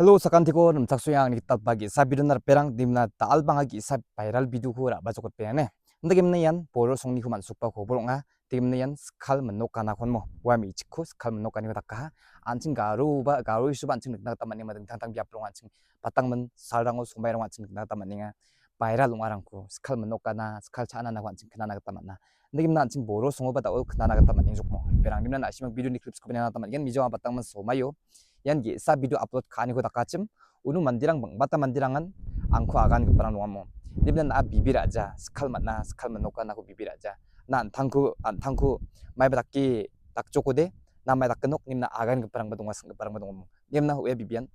Hello sakantigo taksoyang ni tatbagi sa video na perang dimna taal bangagi sa viral video ko ra bajokot peane ndagimna yan poro songni human sukpa ko boronga dimna yan skal menok kana konmo wami chikku skal menok kani takka anching garu isu anching nak tamani madeng tangtang biaprong anching patang men salrango sumbairong anching nak tamaninga viral ungarangko skal menok kana skal chana na anching kana nak tamanna ndagimna anching boro songo bata o kana nak tamaning jokmo perang dimna asimang video ni clips ko bena taman yan mijawa patang men somayo yan sa video upload kani ko takachim unu mandirang bata mandirangan angko agan ke parang nuamo dibna na bibir aja skal manoka na ko bibir aja na antangku mai bataki tak cokode na mai tak kenok nimna agan ke parang badung nimna we bibian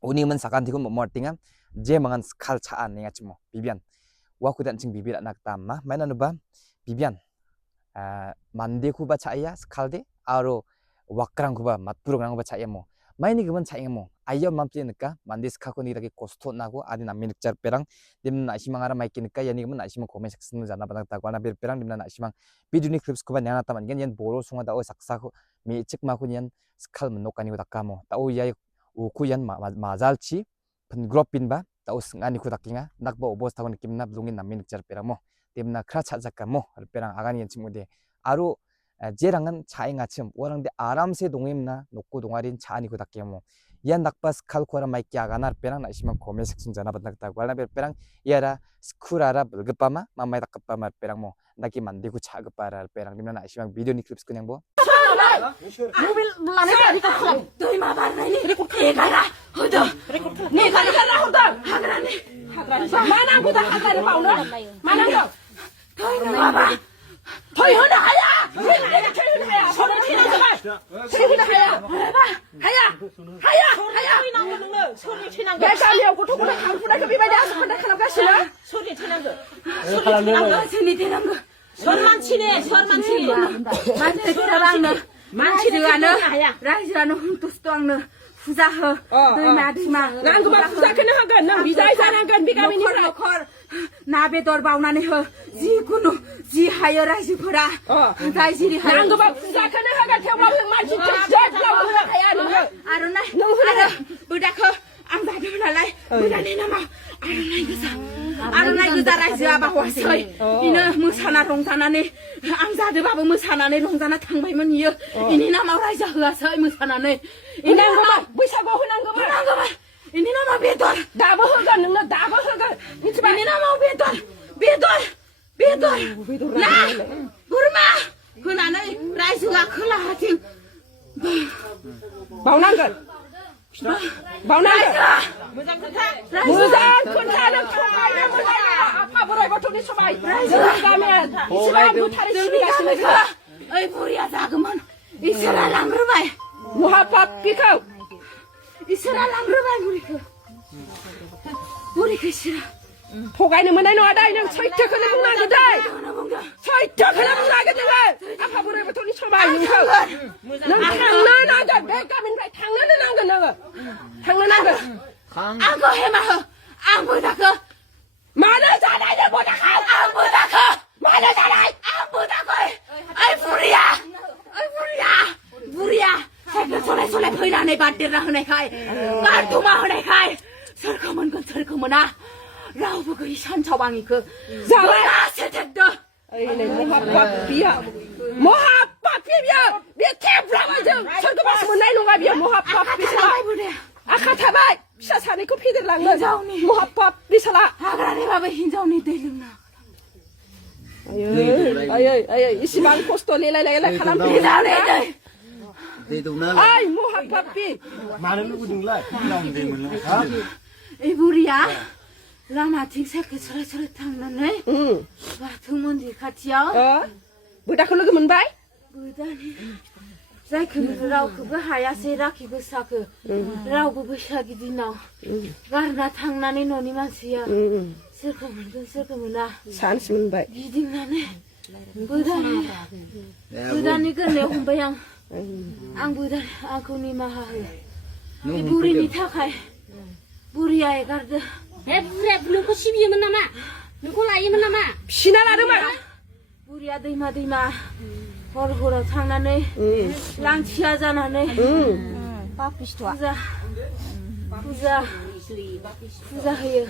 uni man sakanti ko mortinga je mangan skal chaan ninga chimo bibian wa ku dan ching bibir anak tamma mai na ba bibian mande ku ba chaya skalde aro wakrang kuba matburung nang baca emo maini kemen ca emo ayo mampi neka mandis kako ni lagi kosto nago adi namin jar perang dimna asimang ara maiki neka yani kemen asimang komen section jana banak takwana ber perang dimna asimang video ni clips kuba nyana taman yan boro sunga dao saksa ko mi cik maku yan skal menokani ko takamo tau yai uku yan mazalchi pen gropin ba tau sengani ko takinga nakba obos takon kimna blungin namin jar perang mo dimna kra ca jakamo perang agani yan chimude aru 제랑은 차잉 아침 오랑데 아람세 동임나 놓고 동아린 차니고 닦게모 이안 낙바스 칼코라 마이키 아가나 빼랑 나시만 고메 색순 전화 받는다고 알나 빼랑 이아라 스쿠라라 불급바마 마마이 닦급바마 빼랑 뭐 나기 만들고 차급바라 빼랑 님나 나시만 비디오 니 클립스 그냥 뭐 mobil melane tadi ke kolam. Tuh ma barna ini. Negara. Hodo. Negara hodo. Hagrani. Mana aku dah hagari pauna. Mana aku? Tuh ma ba. Thôi hơn là hay à, hay là chơi hơn hay à, sao nó chơi năng cái, chơi hơn là hay à, hay à, 소리 치는 거. 내가 아니야, 그것도 그냥 강푸나 그 비바야, 손에 하나 가시나? 소리 치는 거. 소리 치는 거, 소리 치는 거. 손만 치네, 손만 치네. 만치 사랑네, 만치르가네, 라이즈라네 훔투스토앙네. 부자허, 너희 마지막. 난 그만 부자 그냥 하건, 난 미자이사랑 건 비가민이라. 나베 돌바우나네 허, 지구노, 지하여 라이즈퍼라. 다이지리 하여. 난 그만 부자 그냥 하건, 태워보면 만치 저라고 하야 너. 아로나, 너무나. 부자커, 안 받으면라이. 부자네 나마. 아로나 이거다 라이즈 아바 왔어이. 이는 무사나 롱사나네. 앙자드바보 무사나네 롱사나 탕바이면 이어. 이니 나마 라이즈 허가서이 무사나네. 이니 나마 무사고 흔한 거만. ini nama bedor. Dabo hogan, nungna dabo hogan. Ini nama bedor. Nah, burma. Hunana, raisuga kula hating. Baunanggan. Muzang kunta na kumai apa borai botoni sobai. Gamen. Sebab butari sini sini. Oi buria zageman. Isra langrubai. Muhabbab pikau. 이스라 랑르바이 우리그 싫어. 포가이는 뭐나 너다 그냥 서이터 그냥 나거든. 서이터 그냥 나거든. 아파 보려고 돈이 쳐봐요. 넌 장난하자. 내가면 왜 장난을 한 거 너가. 장난한 거. 안거 해마. 안 보다가. 말하잖아. 안 보다가. 말하잖아. 안 보다가. 아이 부리야. 소래 보이라네 바들라 하네 카이 바두마 하네 카이 설거먼나 라우브 그 산차왕이 그 자와 세택도 아이네 모합밥비야 밑에 브라마즈 설거봤으면 나이노가 비야 모합밥 비살아 아카타바이 비사사네 그 피들랑은 모합밥 비살아 아그라네 바바 흰자오니 데름나 아유 이시망 포스토 레라레라 칼람 비살네 Ai mau apa pi? Mana lu kudunglah? Long deh mana? Ibu Ria, lama ting saya kecoret tangan nih. Wah, temen di kaciau. Budak lu kemen bay? Budak nih. Saya rau kebahaya saya raki besar ke. Rau besar gitu nau. Karena tangan nih noni manusia. Saya kemen. Sans men bay. Giding nih. Budak nih kan leh humbayang. Ang budak aku ni mahal. Ibu ini takai. Buria garda. Buria belum kau sibi mana mak? Nunggu lagi mana mak? Sinar ada mak? Buria दैमा हर हराव थांनानै लांथिया जानानै Bak Bistwa. Puja. Puja. Puja hoyo.